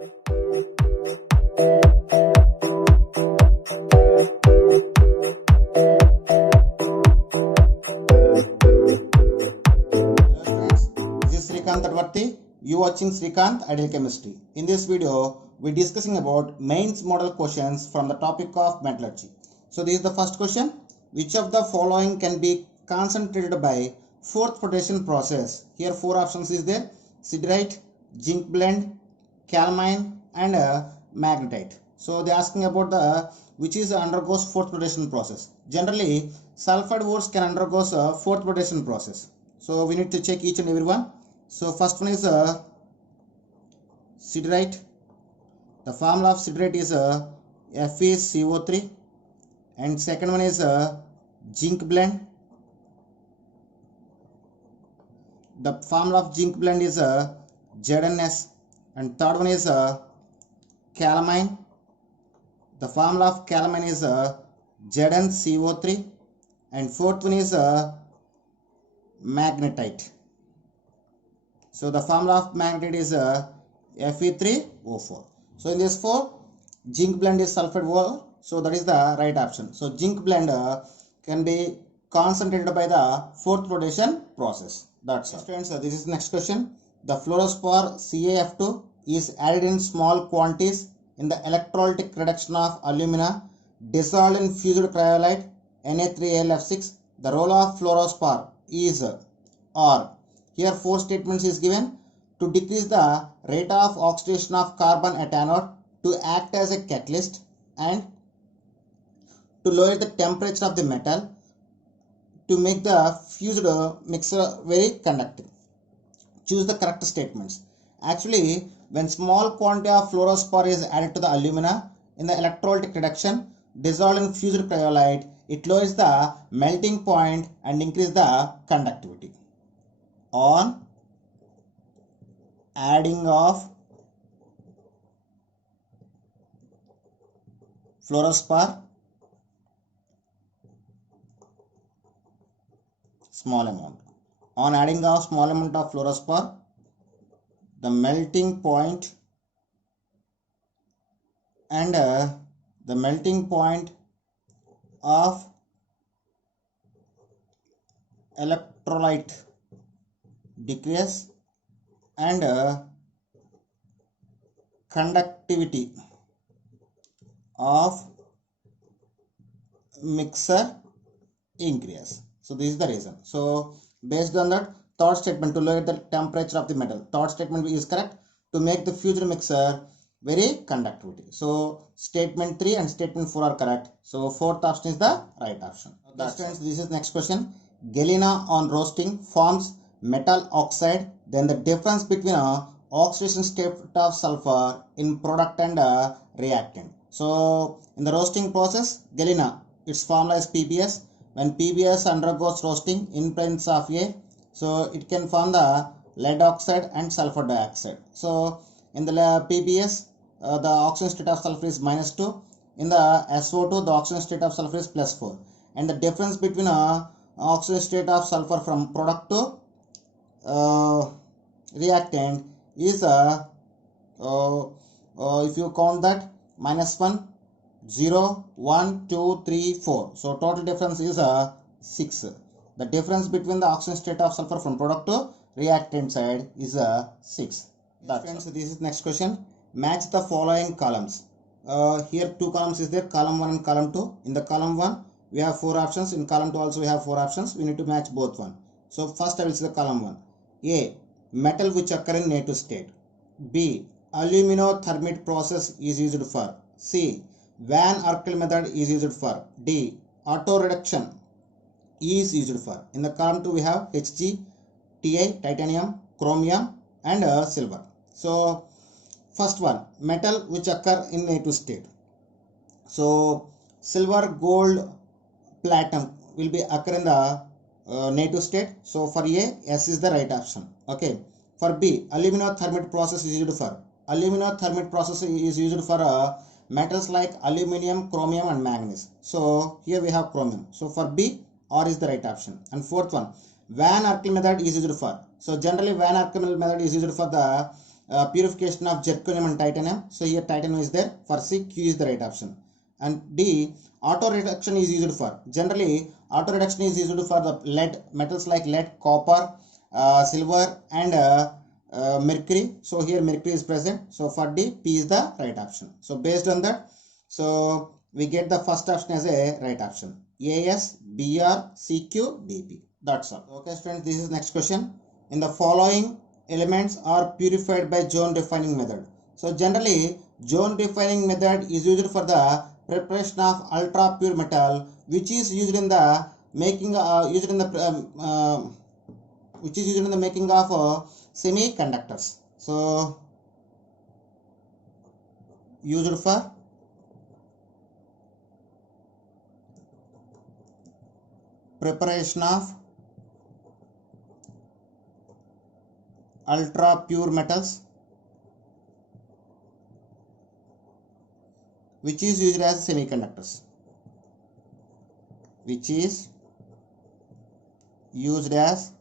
You watching Srikanth Ideal Chemistry. In this video, we're discussing about mains model questions from the topic of metallurgy. So this is the first question. Which of the following can be concentrated by fourth flotation process? Here four options is there: siderite, zinc blend, calamine and magnetite. So they are asking about the which is undergoes fourth flotation process. Generally, sulfide ores can undergo fourth flotation process. So we need to check each and every one. So first one is siderite. The formula of siderite is FeCO3, and second one is zinc blend. The formula of zinc blend is ZnS, and third one is calamine. The formula of calamine is ZnCO3, and fourth one is magnetite. So the formula of magnetite is Fe3O4. So in this four, zinc blend is sulfide ore. So that is the right option. So zinc blend can be concentrated by the fourth flotation process. That's all. Friends, this is the next question. The fluorospore CaF2 is added in small quantities in the electrolytic reduction of alumina dissolved in fused cryolite Na3AlF6. The role of fluorospore is or. Here four statements is given: to decrease the rate of oxidation of carbon at anode, to act as a catalyst, and to lower the temperature of the metal, to make the fused mixture very conductive. Choose the correct statements. Actually, when small quantity of fluorospore is added to the alumina in the electrolytic reduction dissolved in fused cryolite, it lowers the melting point and increase the conductivity. On adding of fluorospore, small amount. On adding of small amount of fluorospore, the melting point and the melting point of electrolyte decrease and conductivity of mixer increase. So this is the reason. So based on that, third statement, to lower the temperature of the metal. Third statement is correct, to make the fused mixer very conductivity. So statement 3 and statement 4 are correct. So fourth option is the right option. This is next question. Galena on roasting forms metal oxide. Then the difference between oxidation state of sulfur in product and reactant. So in the roasting process, galena, its formula is PBS. When PBS undergoes roasting in presence of A, so it can form the lead oxide and sulfur dioxide. So in the PBS, the oxidation state of sulfur is -2. In the SO2, the oxidation state of sulfur is +4. And the difference between oxidation state of sulfur from product to reactant is if you count that, -1, 0, 1, 2, 3, 4. So total difference is 6. The difference between the oxidation state of sulfur from product to reactant side is 6. Friends, this is next question. Match the following columns. Here two columns is there, column 1 and column 2. In the column 1 we have 4 options. In column 2 also we have 4 options. We need to match both one. So first I will see the column 1. A. Metal which occur in native state. B. Aluminothermit process is used for. C. Van Arkel method is used for. D. Auto reduction is used for. In the column 2 we have Hg, Ti, titanium, chromium and silver. So first one, metal which occur in native state. So silver, gold, platinum will be occur in the native state. So for A, S is the right option. Okay. For B, aluminothermit process is used for. Aluminothermit process is used for metals like aluminium, chromium and manganese. So here we have chromium. So for B, R is the right option. And fourth one, Van Arkel method is used for. So generally Van Arkel method is used for the purification of zirconium and titanium. So here titanium is there. For C, Q is the right option. And D, auto reduction is used for. Generally, auto reduction is used for the lead, metals like lead, copper, silver and mercury. So here mercury is present. So for D, P is the right option. So based on that, so we get the first option as a right option. AS, BR, CQ, DP. That's all. Okay friends, this is next question. In the following elements are purified by zone refining method. So generally zone refining method is used for the preparation of ultra pure metal, which is used in the making making of semiconductors. So used for preparation of ultra pure metals, which is used as semiconductors, which is used as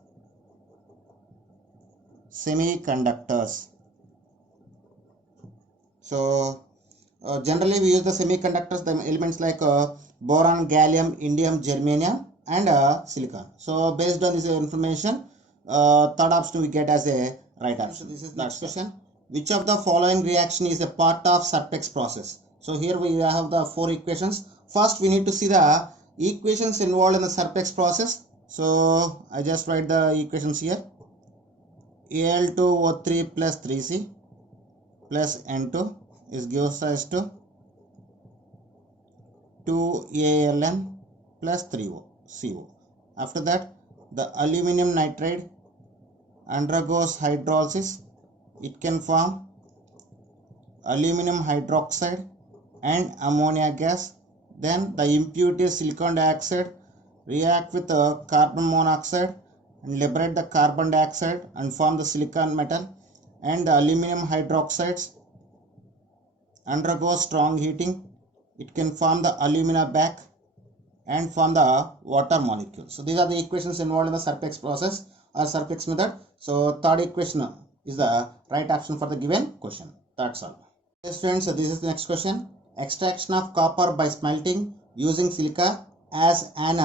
semiconductors. So generally we use the semiconductors, the elements like boron, gallium, indium, germanium and silicon. So based on this information, third option we get as a right option. So this is next question. Which of the following reaction is a part of Sirtex process? So here we have the four equations. First we need to see the equations involved in the Sirtex process. So I just write the equations here. Al2O3 plus 3C plus N2 is gives rise to 2ALN plus 3CO. After that, the aluminum nitride undergoes hydrolysis. It can form aluminum hydroxide and ammonia gas. Then the impurity silicon dioxide react with carbon monoxide and liberate the carbon dioxide and form the silicon metal. And the aluminum hydroxides undergo strong heating. It can form the alumina back and form the water molecule. So these are the equations involved in the Sirtex process or Sirtex method. So third equation is the right option for the given question. That's all. Yes friends, so this is the next question. Extraction of copper by smelting using silica as an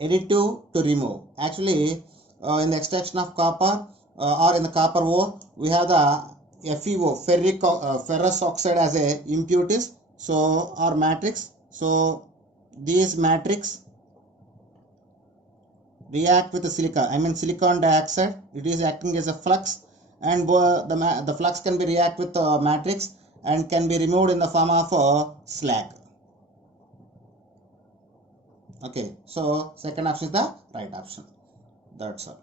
additive to remove. Actually, in the extraction of copper or in the copper ore, we have the FeO, ferrous oxide as a impurities. So or matrix. So these matrix react with the silica, I mean silicon dioxide. It is acting as a flux, and the flux can be react with matrix and can be removed in the form of slag. Okay, so second option is the right option. That's all.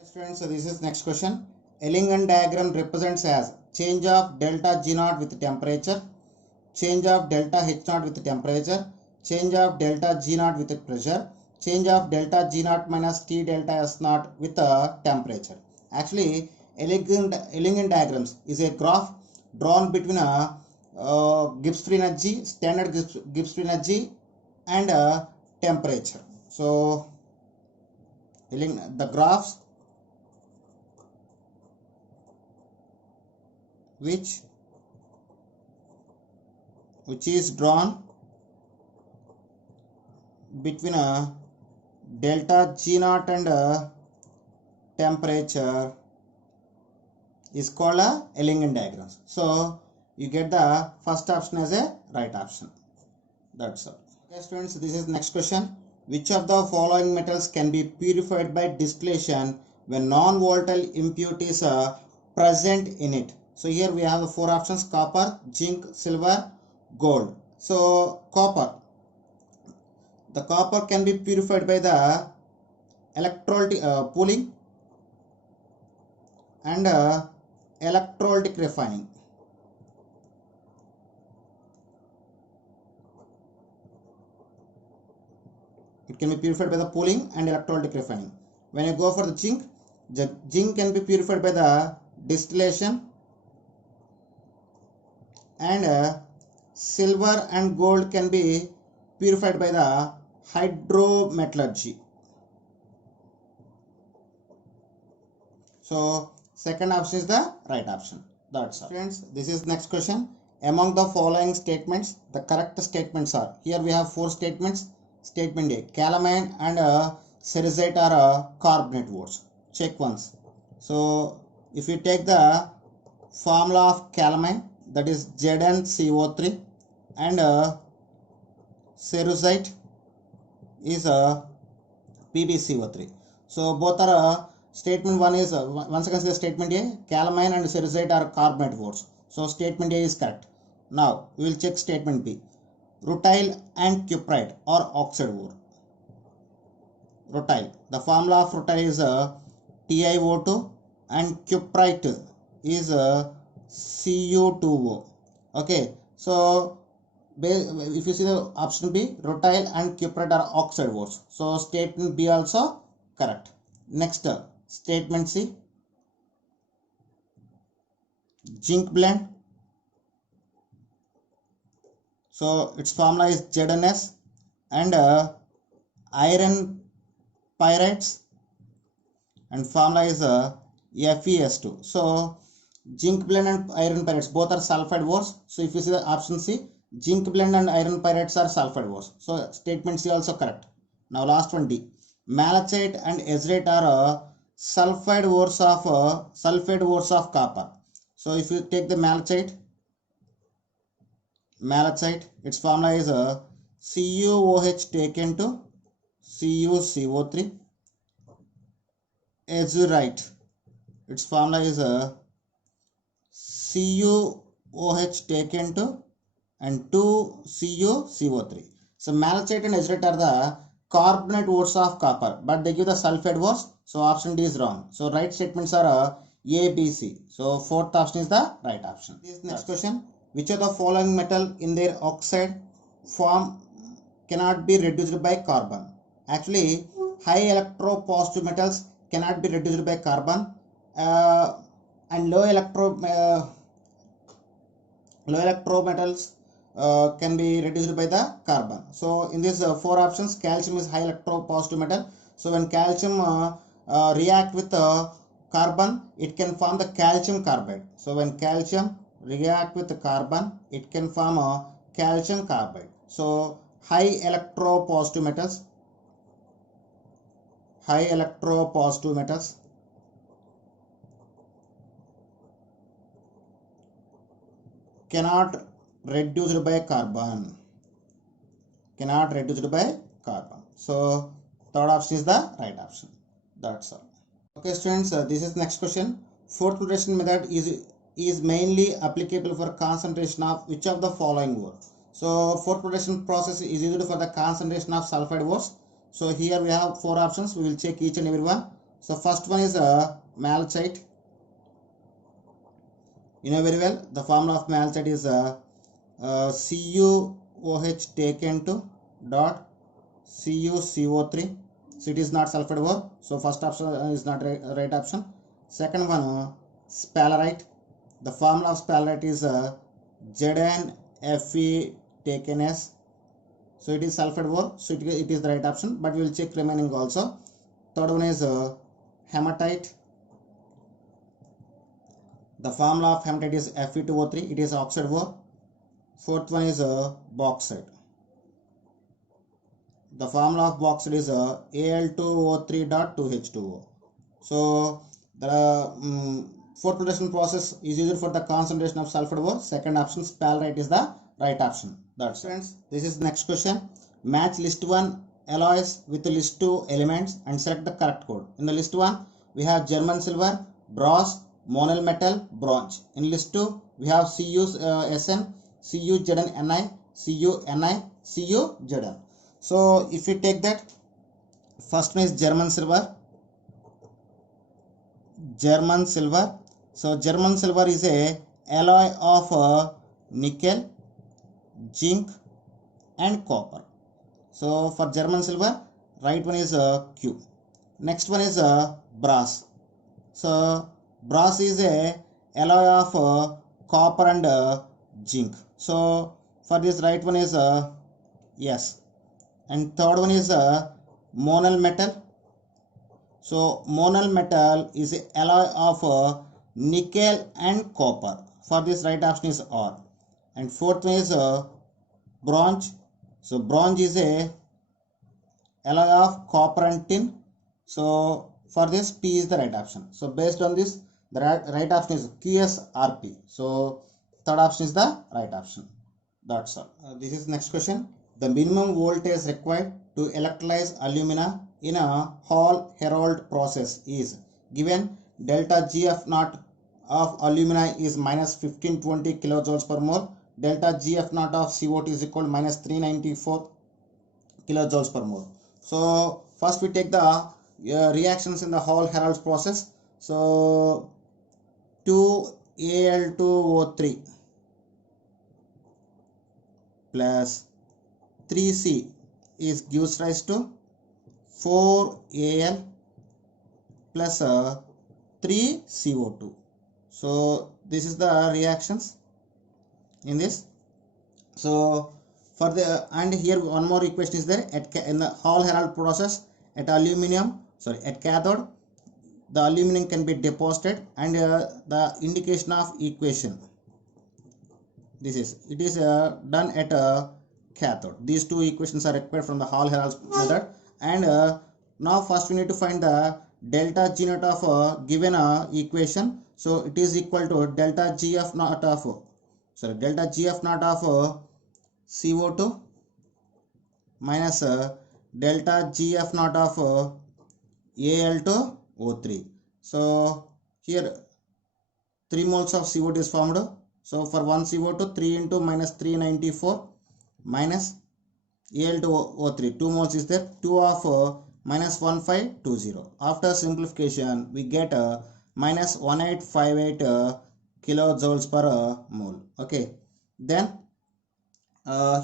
Yes friends, so this is next question. Ellingen diagram represents as change of delta G naught with temperature, change of delta H naught with temperature, change of delta G naught with pressure, change of delta G naught minus T delta S naught with temperature. Actually, Ellingen diagrams is a graph drawn between Gibbs free energy, standard Gibbs free energy and temperature. So the graphs which is drawn between delta G naught and temperature is called Ellingen diagrams. So you get the first option as a right option. That's all. Okay students, this is next question. Which of the following metals can be purified by distillation when non-volatile impurities are present in it? So here we have the four options: copper, zinc, silver, gold. So copper, the copper can be purified by the electrolytic pooling and electrolytic refining. It can be purified by the pooling and electrolytic refining. When you go for the zinc can be purified by the distillation, and silver and gold can be purified by the hydrometallurgy. So second option is the right option. That's all. Friends, this is next question. Among the following statements, the correct statements are, here we have four statements. Statement A, calamine and cerazite are carbonate words. Check once. So if you take the formula of calamine, that is ZnCO3, and cerazite is PbCO3. So both are statement one is once again the statement A, calamine and cerazite are carbonate words. So statement A is correct. Now we will check statement B. Rutile and cuprite are oxide word. Rutile. The formula of rutile is TiO2 and cuprite is Cu2O. Okay. So if you see the option B, rutile and cuprite are oxide words. So statement B also correct. Next statement C. Zinc blende. So its formula is ZnS and iron pyrites and formula is FeS2. So zinc blende and iron pyrites both are sulfide words. So if you see the option C, zinc blende and iron pyrites are sulfide words. So statement C also correct. Now last one D. Malachite and azurite are sulfide words of copper. So if you take the malachite, its formula is CuOH taken to CuCO3. Azurite, its formula is CuOH taken to and 2CuCO3. So malachite and azurite are the carbonate words of copper, but they give the sulfide words. So option D is wrong. So right statements are A, B, C. So fourth option is the right option. This next question. Which of the following metal in their oxide form cannot be reduced by carbon? Actually, high electropositive metals cannot be reduced by carbon, and low electro metals can be reduced by the carbon. So in these four options, calcium is high electropositive metal. So when calcium react with carbon, it can form the calcium carbide. So when calcium react with the carbon, it can form a calcium carbide. So high electropositive metals cannot reduced by carbon. So third option is the right option. That's all. Okay students, this is next question. Fourth filtration method is mainly applicable for concentration of which of the following word? So fourth filtration process is used for the concentration of sulfide words. So here we have four options. We will check each and every one. So first one is malachite. You know very well the formula of malachite is CuOH taken to dot CuCO3. So it is not sulfide word. So first option is not right option. Second one, sphalerite. The formula of sphalerite is ZnFe taken as. So it is sulfide word. So it is the right option. But we will check remaining also. Third one is hematite. The formula of hematite is Fe2O3. It is oxide word. Fourth one is bauxite. The formula of bauxite is Al2O3.2H2O. So the fourth filtration process is used for the concentration of sulfide ore. Second option, sphalerite, is the right option. That's friends. This is next question. Match list 1 alloys with list 2 elements and select the correct code. In the list 1, we have German silver, brass, monel metal, bronze. In list 2, we have CuSn, CuZnNi, CuNi, CuZn. So if you take that, first one is German silver. So German silver is a alloy of nickel, zinc and copper. So for German silver, right one is Q. Next one is brass. So brass is a alloy of copper and zinc. So for this, right one is yes. And third one is monel metal. So monel metal is a alloy of nickel and copper. For this, right option is R. And fourth one is bronze. So bronze is a alloy of copper and tin. So for this, P is the right option. So based on this, the right option is QSRP. So third option is the right option. That's all. This is next question. The minimum voltage required to electrolyze alumina in a Hall Herold process is given. Delta GF naught of alumina is minus 1520 kilojoules per mole. Delta GF naught of CO2 is equal to minus 394 kilojoules per mole. So first we take the reactions in the Hall Herold process. So 2Al2O3 plus 3C is gives rise to 4Al plus 3CO2. So this is the reactions in this. So for the, and here one more equation is there. In the Hall Herold process, at cathode, the aluminum can be deposited, and the indication of equation, this is, it is done at cathode. These two equations are required from the Hall Herold method. And now first we need to find the delta G naught of given equation. So it is equal to delta GF naught of CO2 minus delta GF naught of Al2O3. So here 3 moles of CO2 is formed. So for 1 CO2, 3 into minus 394 minus Al2O3, 2 moles is there, 2 of minus 1520. After simplification, we get minus 1858 kilojoules per mole. Okay. Then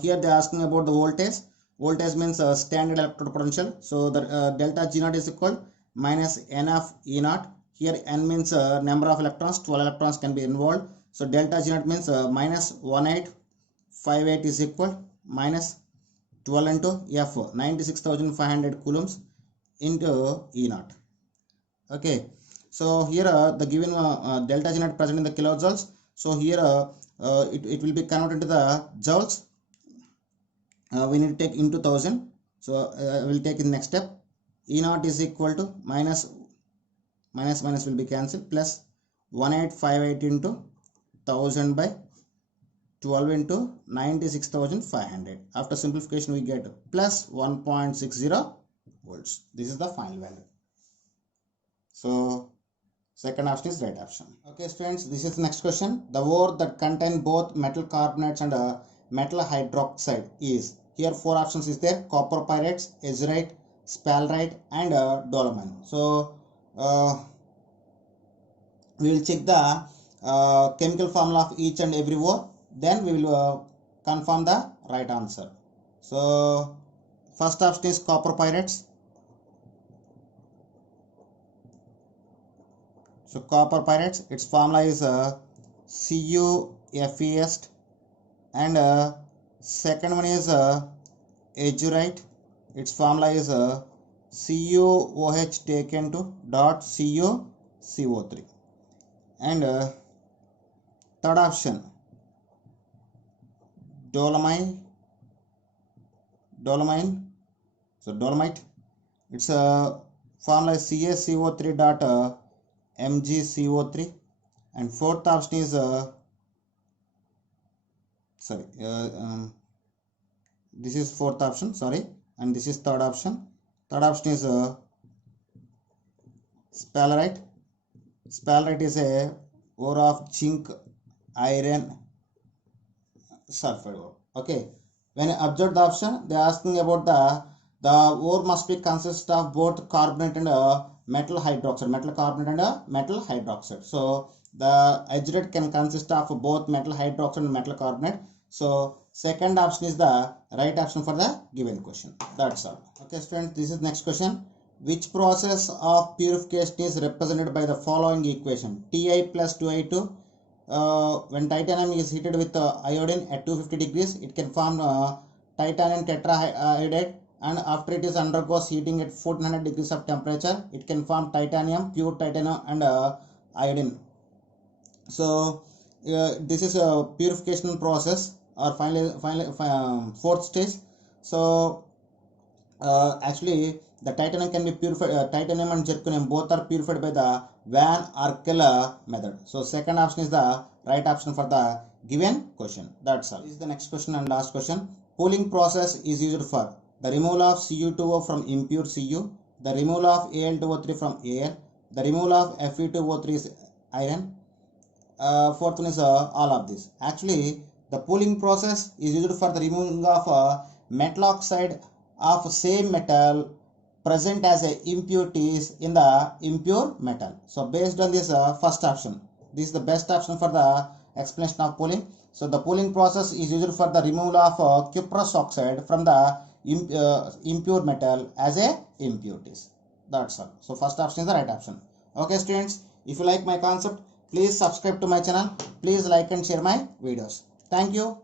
here they are asking about the voltage. Voltage means standard electrode potential. So the delta G naught is equal minus N of E naught. Here N means number of electrons, 12 electrons can be involved. So delta G naught means minus 1858 is equal minus 12 into F, 96,500 coulombs into E naught. Okay. So here the given delta G naught present in the kilojoules. So here it will be converted to the joules. We need to take into 1000. So I will take in next step. E naught is equal to minus will be cancelled, plus 1858 into 1000 by 12 into 96,500. After simplification, we get plus 1.60 volts. This is the final value. So second option is right option. Okay students, this is the next question. The ore that contain both metal carbonates and metal hydroxide is, here 4 options is there: copper pyrites, azurite, sphalerite and dolomine. So we will check the chemical formula of each and every ore, then we will confirm the right answer. So first option is copper pyrites. So copper pyrites, its formula is CuFeS, and second one is azurite, its formula is CuOH taken to dot CuCO3, and third option dolomite. So dolomite, its formula is CaCO3 dot MgCO3, and fourth option is this is fourth option, and this is third option. Third option is sphalerite. Sphalerite is a ore of zinc, iron, sulfide ore. Okay, when I observe the option, they are asking about the ore must be consist of both carbonate and metal hydroxide, metal carbonate and metal hydroxide. So the azurite can consist of both metal hydroxide and metal carbonate. So second option is the right option for the given question. That's all. Okay students, this is next question. Which process of purification is represented by the following equation? Ti plus 2I2. When titanium is heated with iodine at 250 degrees, it can form titanium tetraiodide, and after it is undergoes heating at 1400 degrees of temperature, it can form titanium, pure titanium and iodine So this is a purification process, or finally fourth stage. So actually the titanium can be purified, titanium and zirconium both are purified by the Van Arkela method. So second option is the right option for the given question. That's all. This is the next question and last question. Pooling process is used for the removal of Cu2O from impure Cu, the removal of Al2O3 from Al, the removal of Fe2O3 is iron. Fourth one is all of this. Actually, the pooling process is used for the removal of metal oxide of same metal present as impurities in the impure metal. So based on this first option, this is the best option for the explanation of pooling. So the pooling process is used for the removal of cuprous oxide from the impure metal as impurities. That's all. So first option is the right option. Okay students, if you like my concept, please subscribe to my channel. Please like and share my videos. Thank you.